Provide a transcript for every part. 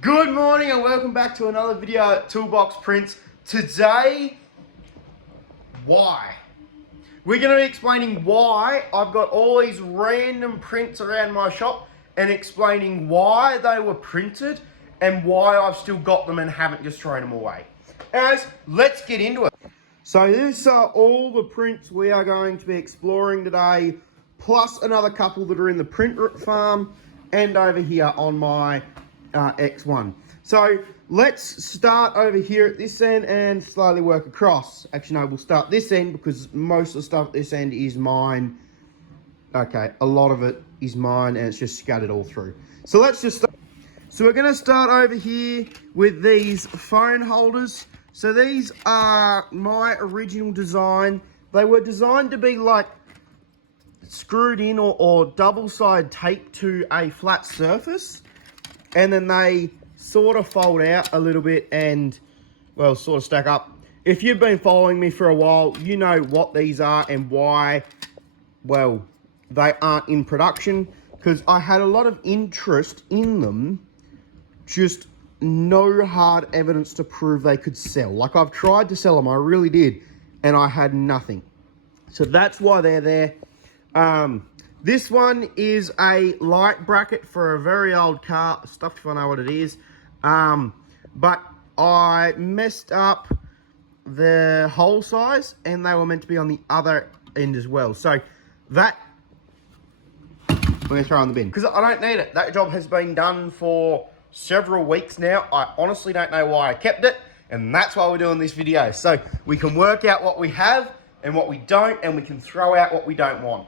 Good morning and welcome back to another video at ToolBox Prints. Today, why? We're going to be explaining why I've got all these random prints around my shop and explaining why they were printed and why I've still got them and haven't just thrown them away. Anyways, let's get into it. So these are all the prints we are going to be exploring today, plus another couple that are in the print farm and over here on my X1. So let's start over here at this end and slowly work across. Actually, no, we'll start this end because most of the stuff at this end is mine. Okay, a lot of it is mine and it's just scattered all through. So let's just start. So we're going to start over here with these phone holders. So these are my original design. They were designed to be like screwed in or double-side taped to a flat surface. And then they sort of fold out a little bit and, well, sort of stack up. If you've been following me for a while, you know what these are and why, well, they aren't in production. Because I had a lot of interest in them, just no hard evidence to prove they could sell. Like, I've tried to sell them, I really did, and I had nothing. So that's why they're there. This one is a light bracket for a very old car. Stuffed if I know what it is. But I messed up the hole size and they were meant to be on the other end as well. So that, I'm going to throw in the bin because I don't need it. That job has been done for several weeks now. I honestly don't know why I kept it, and that's why we're doing this video. So we can work out what we have and what we don't, and we can throw out what we don't want.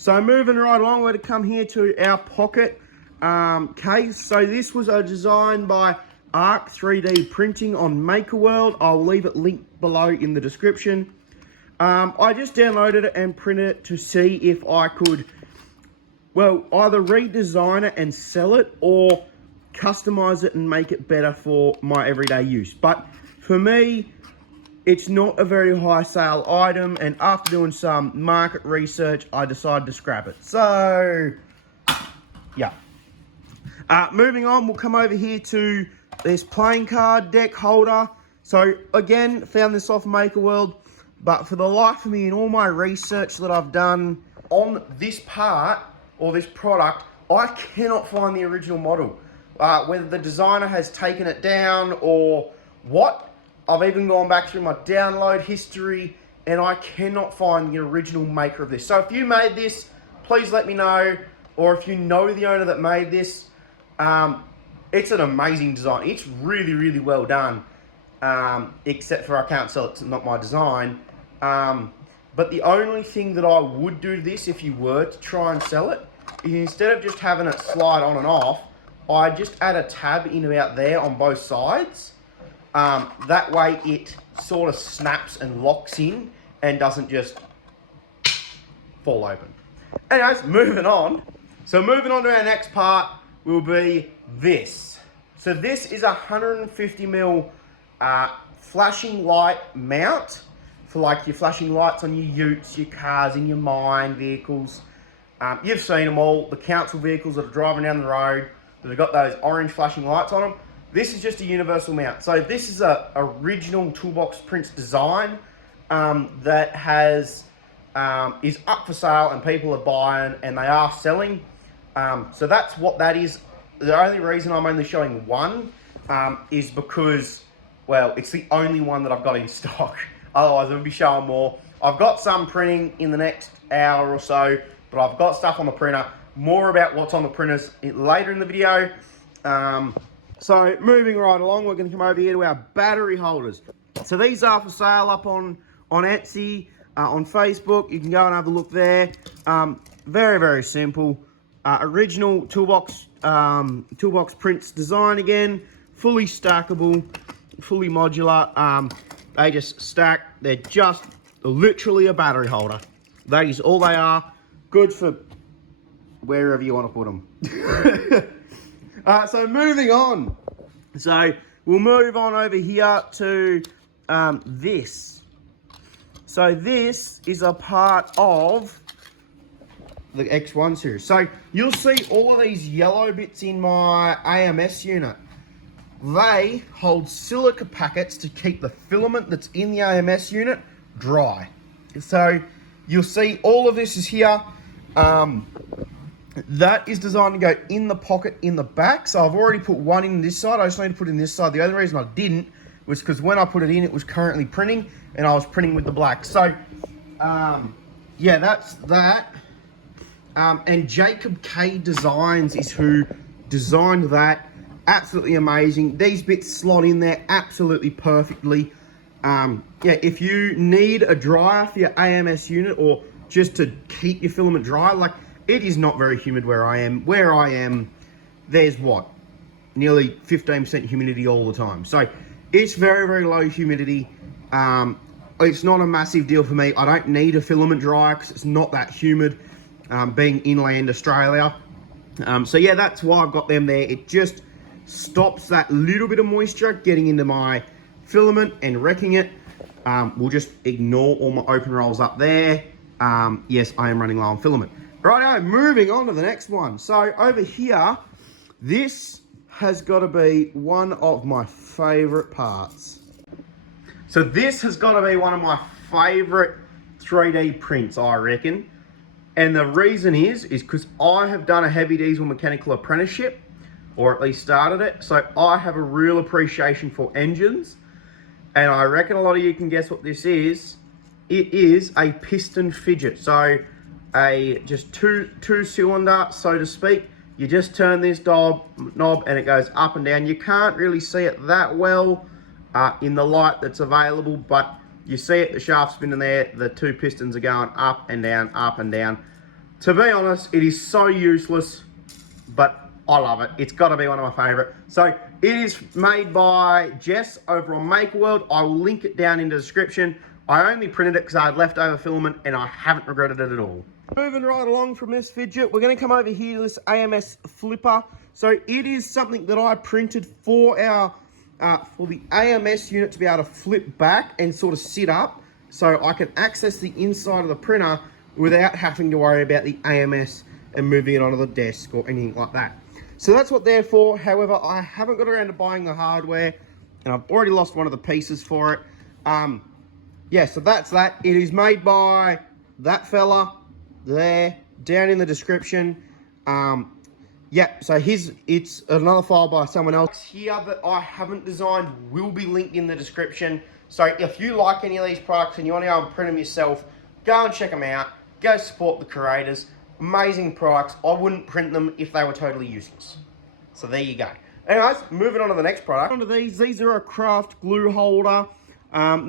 So moving right along, we're to come here to our pocket case. So this was a design by Arc 3D Printing on MakerWorld. I'll leave it linked below in the description. I just downloaded it and printed it to see if I could, well, either redesign it and sell it or customize it and make it better for my everyday use. But for me, it's not a very high sale item, and after doing some market research, I decided to scrap it. So, yeah. Moving on, we'll come over here to this playing card deck holder. So, again, found this off MakerWorld, but for the life of me, in all my research that I've done on this part, or this product, I cannot find the original model. Whether the designer has taken it down or what. I've even gone back through my download history and I cannot find the original maker of this. So if you made this, please let me know. Or if you know the owner that made this, it's an amazing design. It's really, really well done. Except for I can't sell it, it's not my design. But the only thing that I would do to this if you were to try and sell it, is instead of just having it slide on and off, I just add a tab in about there on both sides. That way it sort of snaps and locks in and doesn't just fall open. Anyways, moving on. So moving on to our next part will be this. So this is a 150mm flashing light mount for like your flashing lights on your utes, your cars, in your mine vehicles. You've seen them all, the council vehicles that are driving down the road that have got those orange flashing lights on them. This is just a universal mount. So this is a original ToolBox Prints design that has is up for sale and people are buying and they are selling. So that's what that is. The only reason I'm only showing one is because, well, it's the only one that I've got in stock. Otherwise, I'll be showing more. I've got some printing in the next hour or so, but I've got stuff on the printer. More about what's on the printers later in the video. So moving right along, we're going to come over here to our battery holders. So these are for sale up on Etsy, on Facebook. You can go and have a look there. Very, very simple. Original ToolBox Prints design again. Fully stackable, fully modular. They just stack. They're just literally a battery holder. That is all they are. Good for wherever you want to put them. So moving on. So we'll move on over here to this. So this is a part of the X1 series. So you'll see all of these yellow bits in my AMS unit. they hold silica packets to keep the filament that's in the AMS unit dry. So you'll see all of this is here. That is designed to go in the pocket in the back. So I've already put one in this side. I just need to put it in this side. The only reason I didn't was because when I put it in, it was currently printing and I was printing with the black. So, yeah, that's that. And Jacob K Designs is who designed that. Absolutely amazing. These bits slot in there absolutely perfectly. Yeah, if you need a dryer for your AMS unit or just to keep your filament dry, like, it is not very humid where I am. Where I am, there's what? Nearly 15% humidity all the time. So it's very, very low humidity. It's not a massive deal for me. I don't need a filament dryer because it's not that humid, being inland Australia. So yeah, that's why I've got them there. It just stops that little bit of moisture getting into my filament and wrecking it. We'll just ignore all my open rolls up there. Yes, I am running low on filament. Righto, moving on to the next one. So over here, this has got to be one of my favorite parts. So this has got to be one of my favorite 3D prints, I reckon. And the reason is because I have done a heavy diesel mechanical apprenticeship, or at least started it. So I have a real appreciation for engines. And I reckon a lot of you can guess what this is. It is a piston fidget. So a just two cylinder, so to speak. You just turn this knob and it goes up and down. You can't really see it that well in the light that's available, but you see it, the shaft spinning there, the two pistons are going up and down, up and down. To be honest, it is so useless, but I love it. It's got to be one of my favorite. So it is made by Jess over on MakerWorld. I will link it down in the description. I only printed it because I had leftover filament and I haven't regretted it at all. Moving right along from this fidget, we're going to come over here to this AMS flipper. So it is something that I printed for our for the AMS unit to be able to flip back and sort of sit up, so I can access the inside of the printer without having to worry about the AMS and moving it onto the desk or anything like that. So that's what they're for. However, I haven't got around to buying the hardware, and I've already lost one of the pieces for it. Yeah, so that's that. It is made by that fella there, down in the description. Yeah, so it's another file by someone else here that I haven't designed, will be linked in the description. So if you like any of these products and you want to go and print them yourself, go and check them out. Go support the creators. Amazing products. I wouldn't print them if they were totally useless. So there you go. Anyways, moving on to the next product. On to these are a craft glue holder.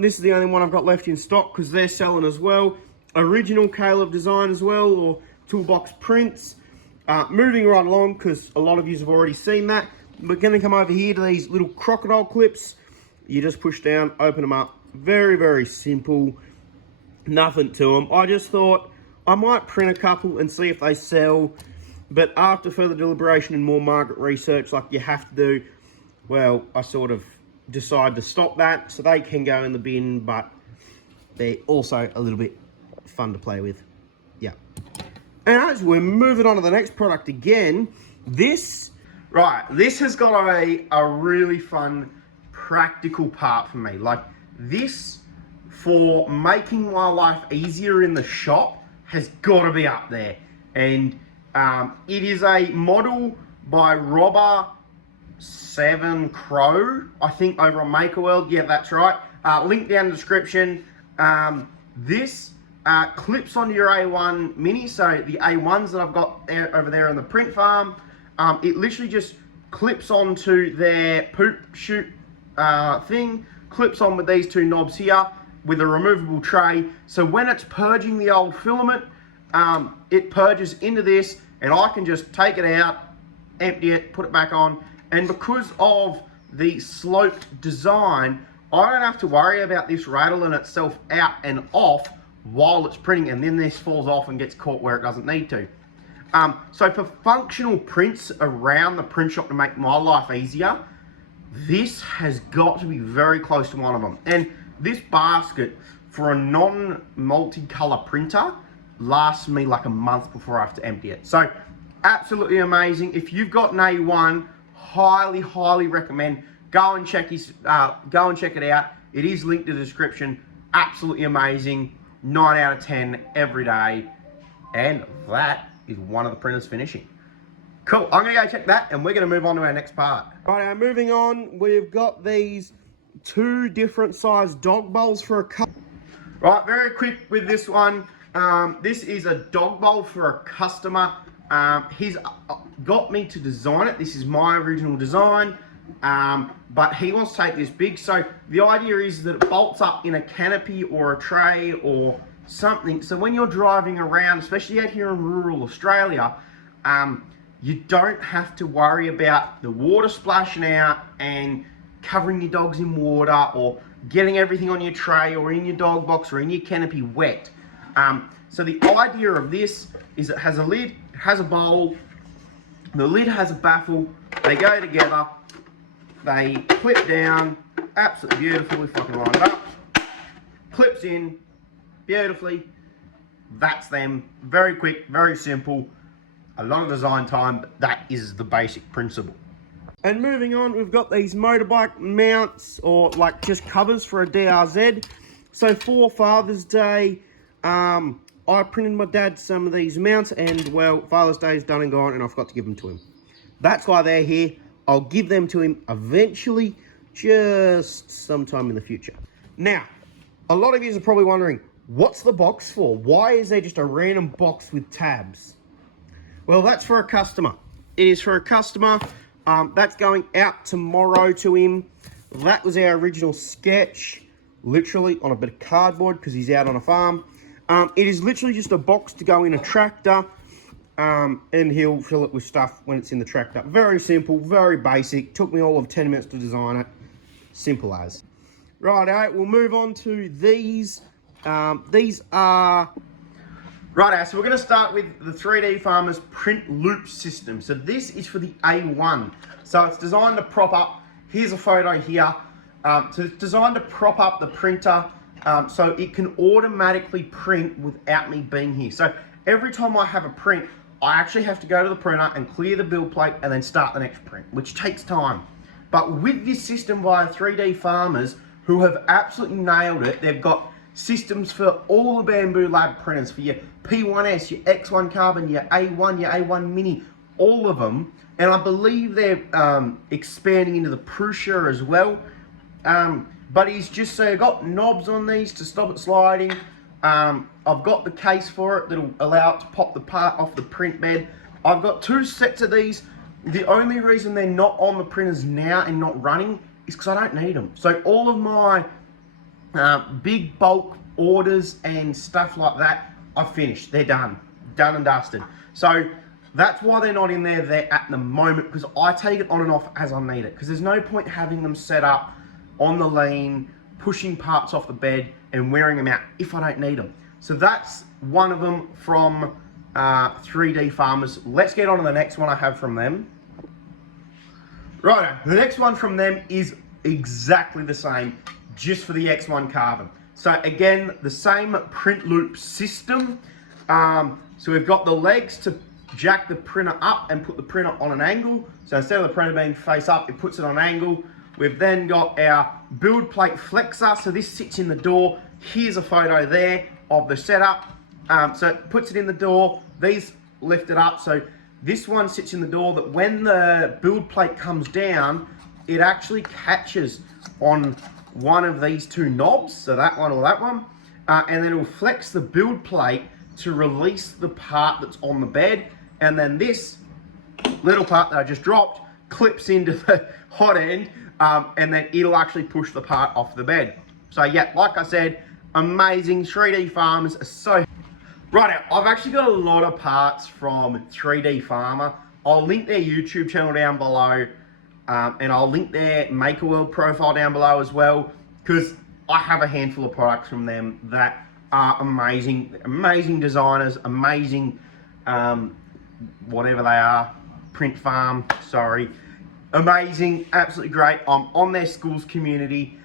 This is the only one I've got left in stock because they're selling as well. Original Caleb design as well, or ToolBox Prints. Moving right along, because a lot of you have already seen that. We're going to come over here to these little crocodile clips. You just push down, open them up. Very, very simple. Nothing to them. I just thought I might print a couple and see if they sell. But after further deliberation and more market research like you have to do, well, I sort of decided to stop that. So they can go in the bin, but they're also a little bit fun to play with. Yeah. And as we're moving on to the next product again, this has got a really fun practical part for me. Like, this for making my life easier in the shop has got to be up there. And it is a model by Robber 7 Crow, I think, over on MakerWorld. Yeah, that's right. Link down in the description. This clips onto your A1 Mini, so the A1s that I've got over there on the print farm, it literally just clips onto their poop chute thing, clips on with these two knobs here with a removable tray. So when it's purging the old filament, it purges into this, and I can just take it out, empty it, put it back on. And because of the sloped design, I don't have to worry about this rattling itself out and off while it's printing, and then this falls off and gets caught where it doesn't need to. So for functional prints around the print shop to make my life easier, this has got to be very close to one of them. And this basket for a non-multicolor printer lasts me like a month before I have to empty it. So absolutely amazing. If you've got an A1, highly recommend Go and check it out. It is linked in the description. Absolutely amazing. 9 out of 10 every day. And that is one of the printers finishing. Cool, I'm gonna go check that and we're gonna move on to our next part. Right, moving on, we've got these 2 different size dog bowls for a cup. Right, very quick with this one. This is a dog bowl for a customer. He's got me to design it. This is my original design, but he wants to take this big. So the idea is that it bolts up in a canopy or a tray or something. So when you're driving around, especially out here in rural Australia, you don't have to worry about the water splashing out and covering your dogs in water or getting everything on your tray or in your dog box or in your canopy wet. So the idea of this is it has a lid, it has a bowl, the lid has a baffle, they go together, they clip down, absolutely beautiful, if I can line it up, clips in beautifully. That's them. Very quick, very simple, a lot of design time, but that is the basic principle. And moving on, we've got these motorbike mounts, or like just covers for a DRZ. So for Father's Day, I printed my dad some of these mounts, and well, Father's Day is done and gone, and I forgot to give them to him. That's why they're here. I'll give them to him eventually, just sometime in the future. Now, a lot of you are probably wondering, what's the box for? Why is there just a random box with tabs? Well, that's for a customer. It is for a customer. That's going out tomorrow to him. That was our original sketch, literally on a bit of cardboard because he's out on a farm. It is literally just a box to go in a tractor, and he'll fill it with stuff when it's in the tractor. Very simple, very basic. Took me all of 10 minutes to design it. Simple as. Righto, we'll move on to these. These are... Righto, so we're going to start with the 3D Farmers print loop system. So this is for the A1. So it's designed to prop up, here's a photo here. So it's designed to prop up the printer so it can automatically print without me being here. So every time I have a print, I actually have to go to the printer and clear the build plate and then start the next print, which takes time. But with this system via 3D Farmers, who have absolutely nailed it, they've got systems for all the Bamboo Lab printers, for your P1S, your X1 Carbon, your A1, your A1 Mini, all of them. And I believe they're expanding into the Prusa as well. But he's just got knobs on these to stop it sliding. I've got the case for it that'll allow it to pop the part off the print bed. I've got 2 sets of these. The only reason they're not on the printers now and not running is because I don't need them. So all of my big bulk orders and stuff like that, I've finished. They're done and dusted. So that's why they're not in there at the moment, because I take it on and off as I need it, because there's no point having them set up on the lean, pushing parts off the bed and wearing them out if I don't need them. So that's one of them from 3D Farmers. Let's get on to the next one I have from them. Right, the next one from them is exactly the same, just for the X1 Carbon. So again, the same print loop system. So we've got the legs to jack the printer up and put the printer on an angle. So instead of the printer being face up, it puts it on an angle. We've then got our build plate flexor. So this sits in the door. Here's a photo there of the setup. So it puts it in the door. These lift it up. So this one sits in the door, that when the build plate comes down, it actually catches on one of these 2 knobs, so that one or that one, and then it will flex the build plate to release the part that's on the bed, and then this little part that I just dropped clips into the hot end, and then it'll actually push the part off the bed. So yeah, like I said, amazing. 3D Farmers are so... Right now, I've actually got a lot of parts from 3D Farmer. I'll link their YouTube channel down below, and I'll link their Make a World profile down below as well, because I have a handful of products from them that are amazing. Amazing designers, amazing, whatever they are, print farm, sorry. Amazing, absolutely great. I'm on their schools community.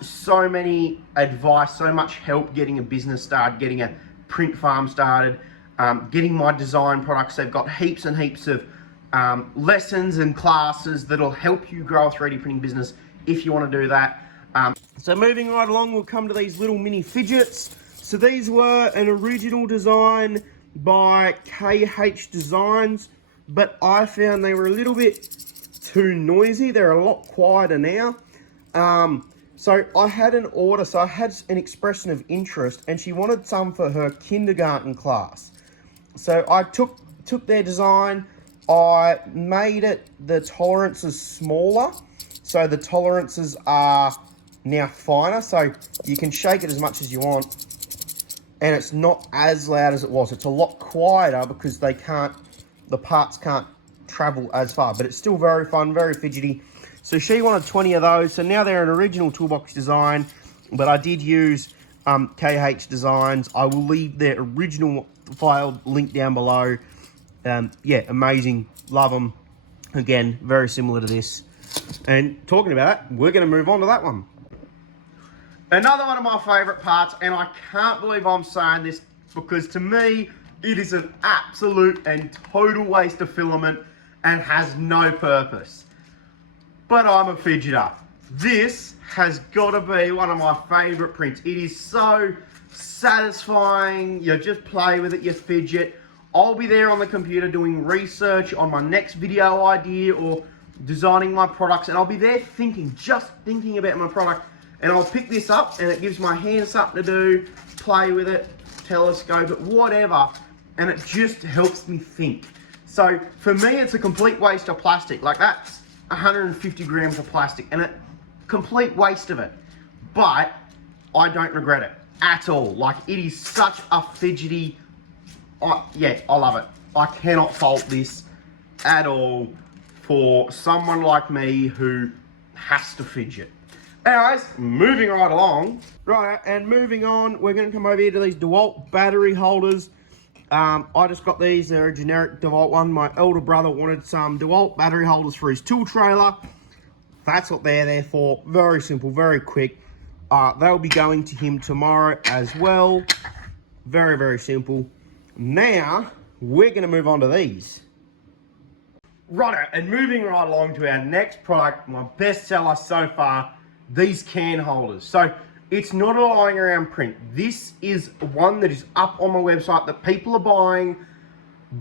So many advice, so much help getting a business started, getting a print farm started, getting my design products. They've got heaps and heaps of lessons and classes that'll help you grow a 3D printing business if you want to do that. So moving right along, we'll come to these little mini fidgets. So these were an original design by KH Designs, but I found they were a little bit too noisy. They're a lot quieter now. So I had an order, so I had an expression of interest, and she wanted some for her kindergarten class. So I took their design, I made it the tolerances smaller, so the tolerances are now finer, so you can shake it as much as you want, and it's not as loud as it was. It's a lot quieter because the parts can't travel as far, but it's still very fun, very fidgety. So she wanted 20 of those. So now they're an original Toolbox design, but I did use KH Designs. I will leave their original file link down below. Yeah, amazing. Love them. Again, very similar to this. And talking about that, we're going to move on to that one. Another one of my favorite parts, and I can't believe I'm saying this because to me, it is an absolute and total waste of filament and has no purpose. But I'm a fidgeter. This has got to be one of my favorite prints. It is so satisfying. You just play with it, you fidget. I'll be there on the computer doing research on my next video idea or designing my products, and I'll be there just thinking about my product, and I'll pick this up and it gives my hand something to do, play with it, telescope it, whatever, and it just helps me think. So for me, it's a complete waste of plastic. Like that's 150 grams of plastic and a complete waste of it. But I don't regret it at all. Like it is such a fidgety, yeah, I love it. I cannot fault this at all for someone like me who has to fidget. Anyways, moving right along. Right, and moving on, we're gonna come over here to these DeWalt battery holders. I just got these, they're a generic DeWalt one. My elder brother wanted some DeWalt battery holders for his tool trailer. That's what they're there for. Very simple, very quick. They'll be going to him tomorrow as well. Very, very simple. Now, we're gonna move on to these. Right, and moving right along to our next product, my best seller so far, these can holders. So it's not a lying around print. This is one that is up on my website that people are buying,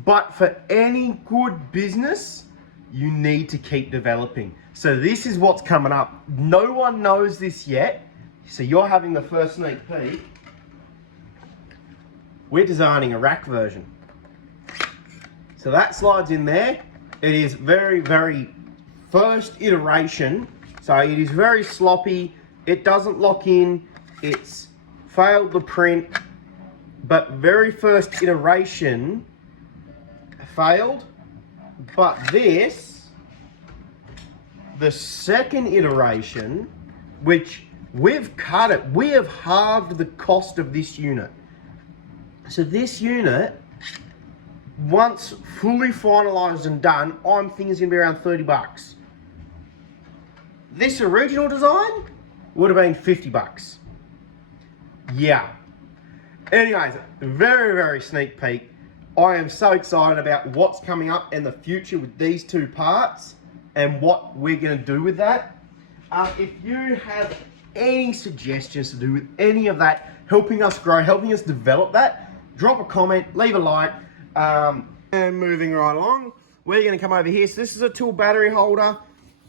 but for any good business, you need to keep developing. So this is what's coming up. No one knows this yet, so you're having the first sneak peek. We're designing a rack version. So that slides in there. It is very, very first iteration. So it is very sloppy. It doesn't lock in. It's failed the print, but very first iteration failed. But this, the second iteration, which we've cut it, we have halved the cost of this unit. So this unit, once fully finalized and done, I'm thinking it's gonna be around 30 bucks. This original design would have been 50 bucks. Yeah. Anyways, very, very sneak peek. I am so excited about what's coming up in the future with these two parts and what we're gonna do with that. If you have any suggestions to do with any of that, helping us grow, helping us develop that, drop a comment, leave a like. And moving right along, we're gonna come over here. So this is a tool battery holder.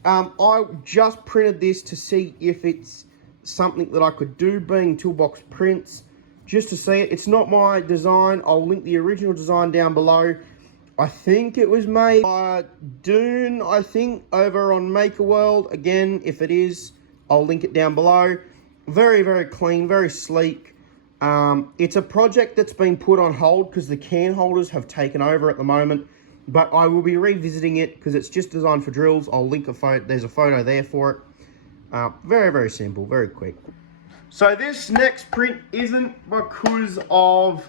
I just printed this to see if it's something that I could do, being ToolBox Prints, just to see it. It's not my design. I'll link the original design down below. I think it was made by Dune, I think, over on Maker World. Again, if it is, I'll link it down below. Very, very clean, very sleek. It's a project that's been put on hold because the can holders have taken over at the moment, but I will be revisiting it because it's just designed for drills. I'll link a photo, there's a photo there for it. Very, very simple, very quick. So this next print isn't because of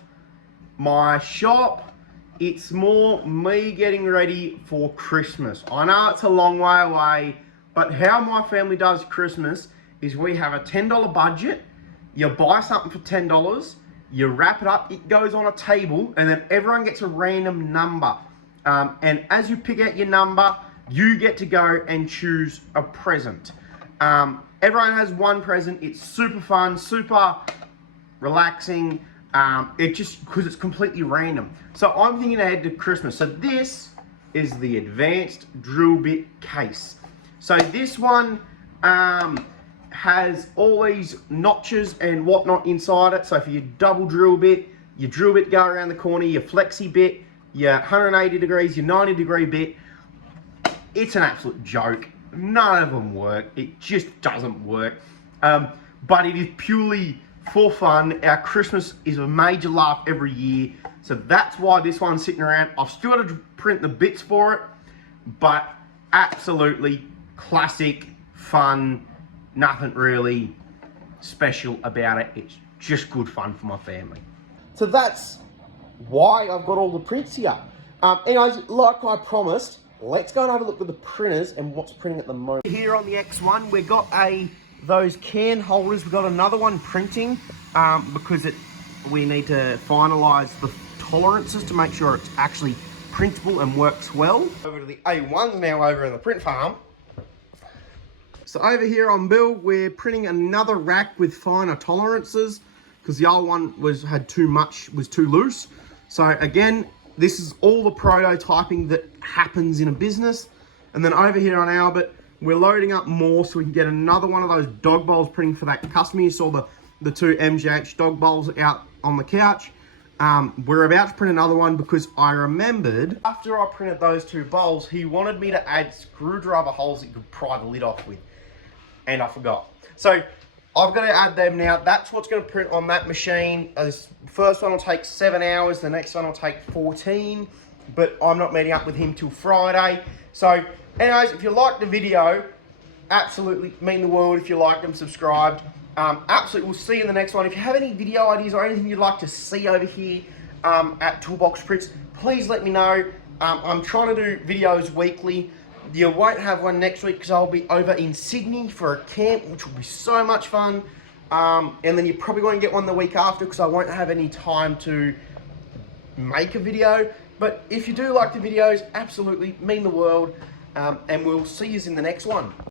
my shop. It's more me getting ready for Christmas. I know it's a long way away, but how my family does Christmas is we have a $10 budget. You buy something for $10, you wrap it up, it goes on a table, and then everyone gets a random number. And as you pick out your number, you get to go and choose a present. Everyone has one present. It's super fun, super relaxing. It just, because it's completely random. So I'm thinking ahead to Christmas. So this is the advanced drill bit case. So this one has all these notches and whatnot inside it. So for your double drill bit go around the corner, your flexi bit, your 180 degrees, your 90 degree bit. It's an absolute joke. None of them work. It just doesn't work. But it is purely for fun. Our Christmas is a major laugh every year. So that's why this one's sitting around. I've still got to print the bits for it, but absolutely classic, fun, nothing really special about it. It's just good fun for my family. So that's why I've got all the prints here. Anyways, like I promised, let's go and have a look at the printers and what's printing at the moment. Here on the X1, we've got those can holders. We've got another one printing because we need to finalise the tolerances to make sure it's actually printable and works well. Over to the A1s now over in the print farm. So over here on build, we're printing another rack with finer tolerances because the old one was too loose. So again, this is all the prototyping that happens in a business. And then over here on Albert, we're loading up more so we can get another one of those dog bowls printing for that customer. You saw the two MGH dog bowls out on the couch. We're about to print another one because I remembered after I printed those two bowls, he wanted me to add screwdriver holes that you could pry the lid off with. And I forgot. So I've got to add them now. That's what's going to print on that machine. This first one will take 7 hours. The next one will take 14. But I'm not meeting up with him till Friday. So anyways, if you liked the video, absolutely mean the world if you liked them, subscribed. Absolutely, we'll see you in the next one. If you have any video ideas or anything you'd like to see over here at ToolBox Prints, please let me know. I'm trying to do videos weekly. You won't have one next week because I'll be over in Sydney for a camp, which will be so much fun. And then you probably won't get one the week after because I won't have any time to make a video. But if you do like the videos, absolutely mean the world. And we'll see you in the next one.